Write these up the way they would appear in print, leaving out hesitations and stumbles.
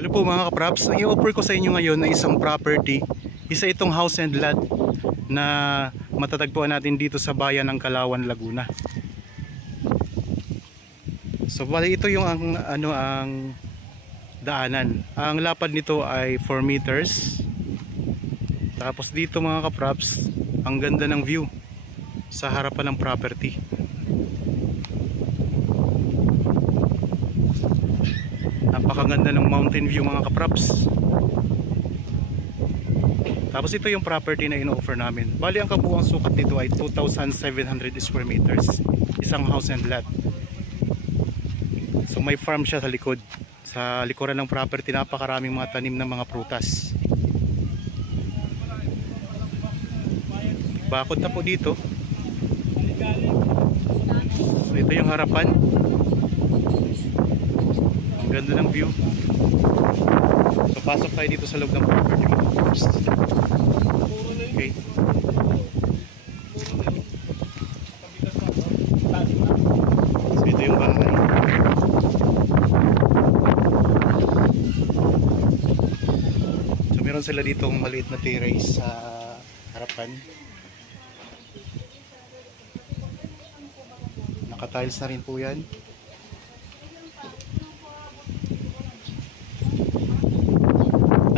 Hello po mga kapraps, ang i-offer ko sa inyo ngayon ay isang property. Isa itong house and lot na matatagpuan natin dito sa bayan ng Calauan, Laguna. So bali ito yung ang daanan. Ang lapad nito ay 4 meters. Tapos dito mga kapraps, ang ganda ng view sa harapan ng property. Napakaganda ng mountain view mga kapraps. Tapos ito yung property na in-offer namin. Bali ang kabuuang sukat nito ay 2,700 square meters. Isang house and lot. So may farm siya sa likod. Sa likuran ng property napakaraming mga tanim ng mga prutas. Bakod na po dito. So ito yung harapan. Ang ganda ng view. So pasok tayo dito sa loob ng property. Okay. So ito yung bahay. So meron sila ditong maliit na terrace sa harapan. Naka-tiles na rin po yan.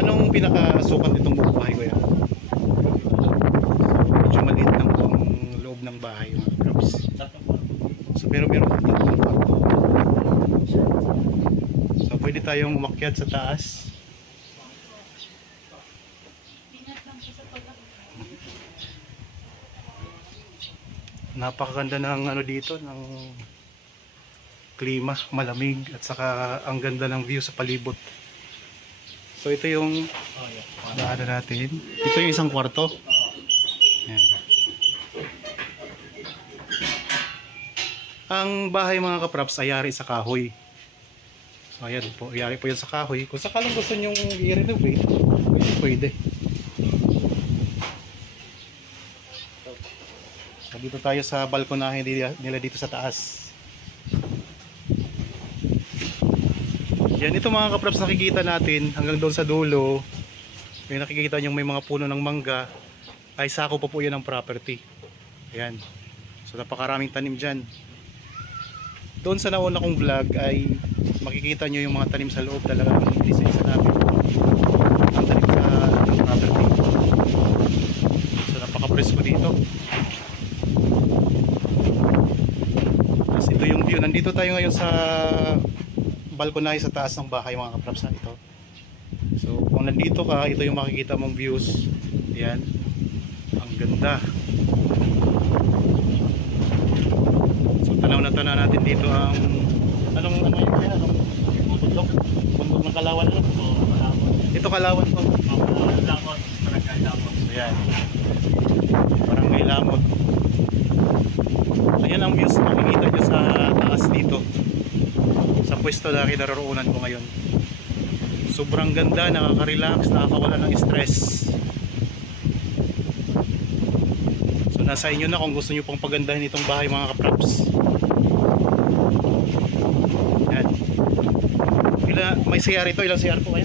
Anong pinakasukat nitong buong bahay ko yan? Medyo maliit lang po ang loob ng bahay mga kapraps. So pero meron tatlong kwarto. So pwede tayong umakyat sa taas. Napakaganda ng dito ng klima, malamig at saka ang ganda ng view sa palibot. So ito yung daanan natin. Ito yung isang kwarto. Ayan. Ang bahay mga kapraps ay yari sa kahoy. So ayan po, yari po yan sa kahoy. Kung sakalang gusto nyong i-renovate, pwede. So dito tayo sa balkonahe nila dito sa taas. Yan, ito mga kapraps nakikita natin hanggang doon sa dulo. May nakikita nyo may mga puno ng mangga. Ay sako pa po yan ng property. Ayan. So napakaraming tanim dyan. Doon sa nauna kong vlog ay makikita nyo yung mga tanim sa loob. Talagang isa-isa namin ang tanim sa property. So napaka-presko dito. Tapos ito yung view. Nandito tayo ngayon sa balkonahe sa taas ng bahay mga kapraps na ito. So kung nandito ka, ito yung makikita mong views. Ayan. Ang ganda. So tanaw na tanaw natin dito ang anong bundok? Bundok ng Calauan ano? Ito Calauan po. Lamot. So yan. Barangay Lamot. Ayan ang views na makikita nyo sa taas dito. Sa pwesto na kinaroroonan ko ngayon. Sobrang ganda, nakaka-relax, nakakawala ng stress. So nasa inyo na kung gusto nyo pang pagandahin itong bahay mga kapraps. Yan. May CR ito, ilang CR po kaya?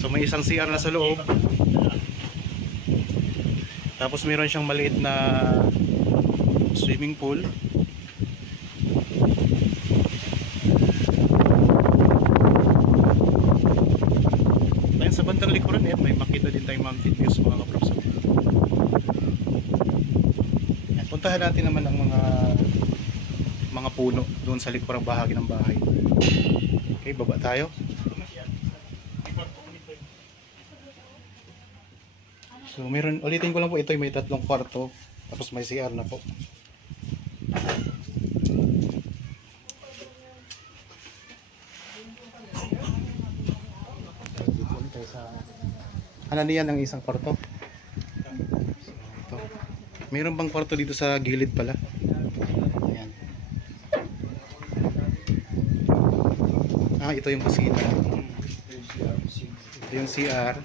So may isang CR na sa loob. Tapos meron siyang maliit na swimming pool. Sa bandang likuran may makita din tayong mountain views mga kapraps. Puntahan natin naman ang mga puno doon sa likurang bahagi ng bahay. Okay, baba tayo. So meron, ulitin ko lang po, ito may 3 kwarto tapos may CR na po. Ano niyan ang isang kwarto? So, ito. Mayroon bang kwarto dito sa gilid pala? Ayan. Ito yung kusina. Ito yung CR.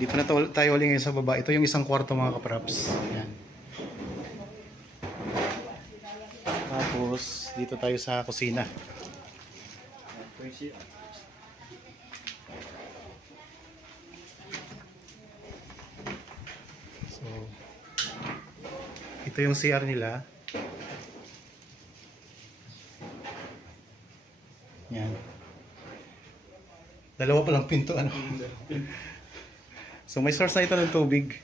Dito na tayo ulit ngayon sa baba. Ito yung isang kwarto mga kapraps. Ayan. Tapos dito tayo sa kusina. Ito yung CR nila. Yan. Dalawa pa lang pinto, ano? So may source na ito ng tubig.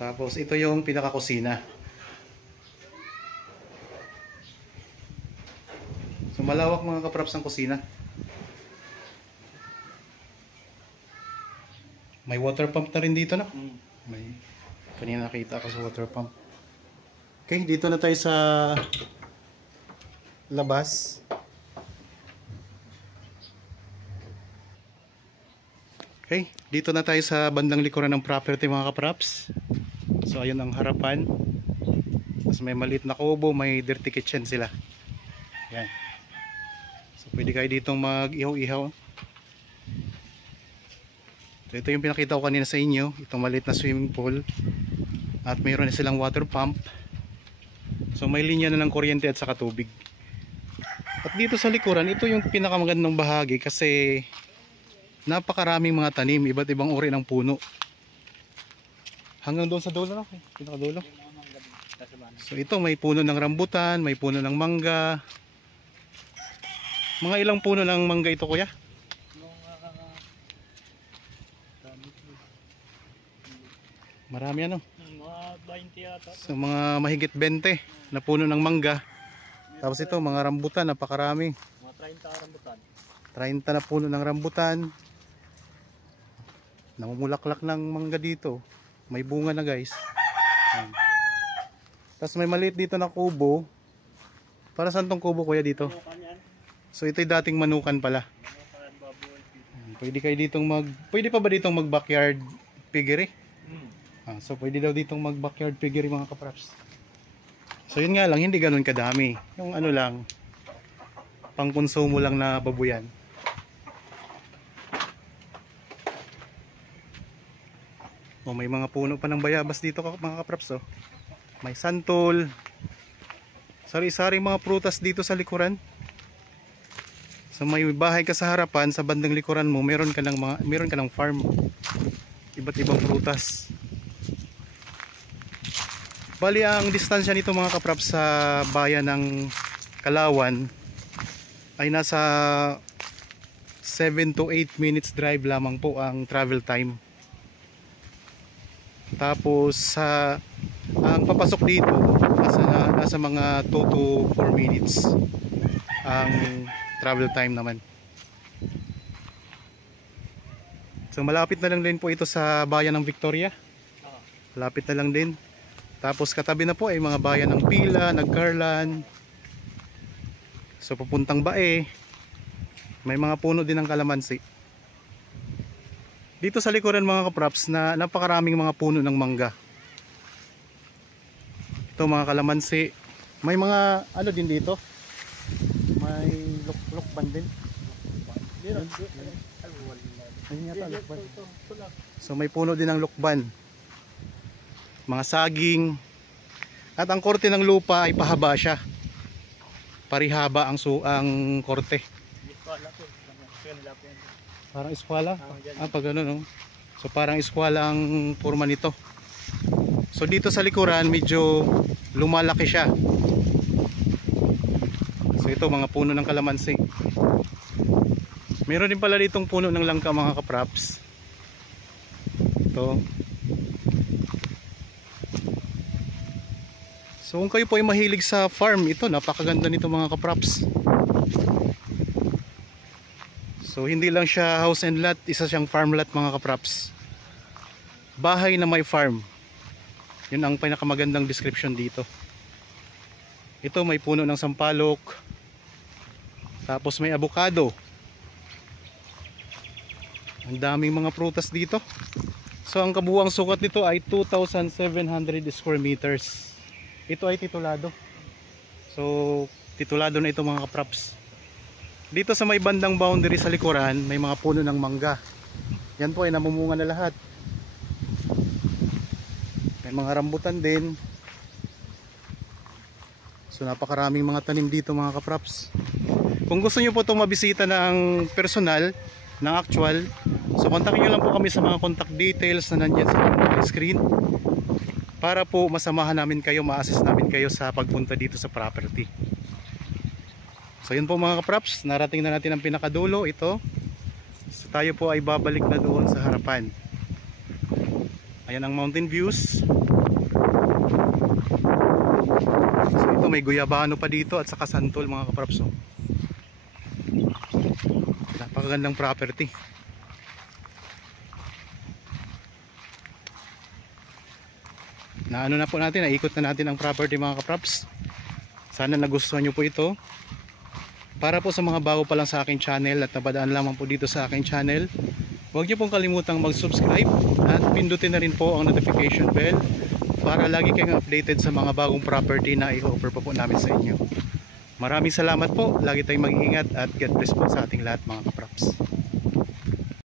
Tapos ito yung pinaka-kusina. So malawak mga kapraps ang kusina. May water pump na rin dito, no? May kanina nakita ako sa water pump. Okay, dito na tayo sa labas. Okay, dito na tayo sa bandang likuran ng property mga kapraps. So ayun ang harapan. Tapos may maliit na kubo, may dirty kitchen sila. Yan. So pwede kayo ditong mag-ihaw-ihaw. So ito yung pinakita ko kanina sa inyo, itong maliit na swimming pool. At mayroon na silang water pump. So may linya na ng kuryente at saka tubig. At dito sa likuran, ito yung pinakamagandang bahagi kasi napakaraming mga tanim, iba't ibang uri ng puno. Hanggang doon sa dulo, no? Pinakadulo. So ito may puno ng rambutan, may puno ng mangga. Mga ilang puno ng mangga ito, kuya? Marami ano? Mga 20 yata. So mga mahigit 20 na puno ng mangga. Tapos ito mga rambutan, napakarami. Mga 30 rambutan. 30 na puno ng rambutan. Namumulaklak ng mangga dito. May bunga na, guys. Ayan. Tapos may maliit dito na kubo. Para saan tong kubo, kuya, dito? So ito'y dating manukan pala. Pwede kayo ditong pwede pa ba ditong mag backyard piggery? So pwede daw ditong mag backyard piggery mga kapraps. So yun nga lang, hindi ganun kadami. Yung ano lang, pang konsumo lang na babuyan. O may mga puno pa ng bayabas dito mga kapraps, oh. May santol. Sari-saring mga prutas dito sa likuran. So may bahay ka sa harapan, sa bandang likuran mo, meron ka ng farm. Iba't ibang prutas. Bali ang distansya nito mga kapraps sa bayan ng Kalawan ay nasa 7 to 8 minutes drive lamang po ang travel time. Tapos ang papasok dito nasa mga 2 to 4 minutes ang travel time naman. So malapit na lang din po ito sa bayan ng Victoria. Malapit na lang din. Tapos katabi na po ay mga bayan ng Pila, Nagcarlan. So papuntang Bae. May mga puno din ng kalamansi. Dito sa likuran mga kapraps na napakaraming mga puno ng mangga. Ito mga kalamansi. May mga ano din dito. May lukban din. So may puno din ng lukban. Mga saging. At ang korte ng lupa ay pahaba siya. Parihaba ang korte. Parang eskwala. Pag ano, no? So parang eskwala ang forma nito. So dito sa likuran medyo lumalaki siya. So ito mga puno ng kalamansi. Meron din pala ditong puno ng langka mga kapraps. Ito. So kung kayo po ay mahilig sa farm, ito napakaganda nito mga kapraps. So hindi lang siya house and lot, isa siyang farm lot mga kapraps. Bahay na may farm. Yun ang pinakamagandang description dito. Ito may puno ng sampalok. Tapos may avocado. Ang daming mga prutas dito. So ang kabuuang sukat nito ay 2,700 square meters. Ito ay titulado. So titulado na ito mga kapraps. Dito sa may bandang boundary sa likuran, may mga puno ng mangga. Yan po ay namumunga na lahat. May mga rambutan din. So napakaraming mga tanim dito mga kapraps. Kung gusto nyo po itong mabisita ng personal, ng actual, So kontakin nyo lang po kami sa mga contact details na nandyan sa screen para po masamahan namin kayo, ma-assist namin kayo sa pagpunta dito sa property. So yun po mga kaprops, narating na natin ang pinakadulo, ito. So tayo po ay babalik na doon sa harapan. Ayan ang mountain views. So ito may guyabano pa dito at saka santol mga kaprops. Napakagandang property. Naano na po natin, naikot na natin ang property mga kaprops. Sana nagustuhan nyo po ito. Para po sa mga bago pa lang sa aking channel at napadaan lamang po dito sa aking channel, huwag nyo pong kalimutang mag-subscribe at pindutin na rin po ang notification bell para lagi kayong updated sa mga bagong property na i-offer po namin sa inyo. Maraming salamat po, lagi tayong mag-iingat at God bless po sa ating lahat mga kaprops.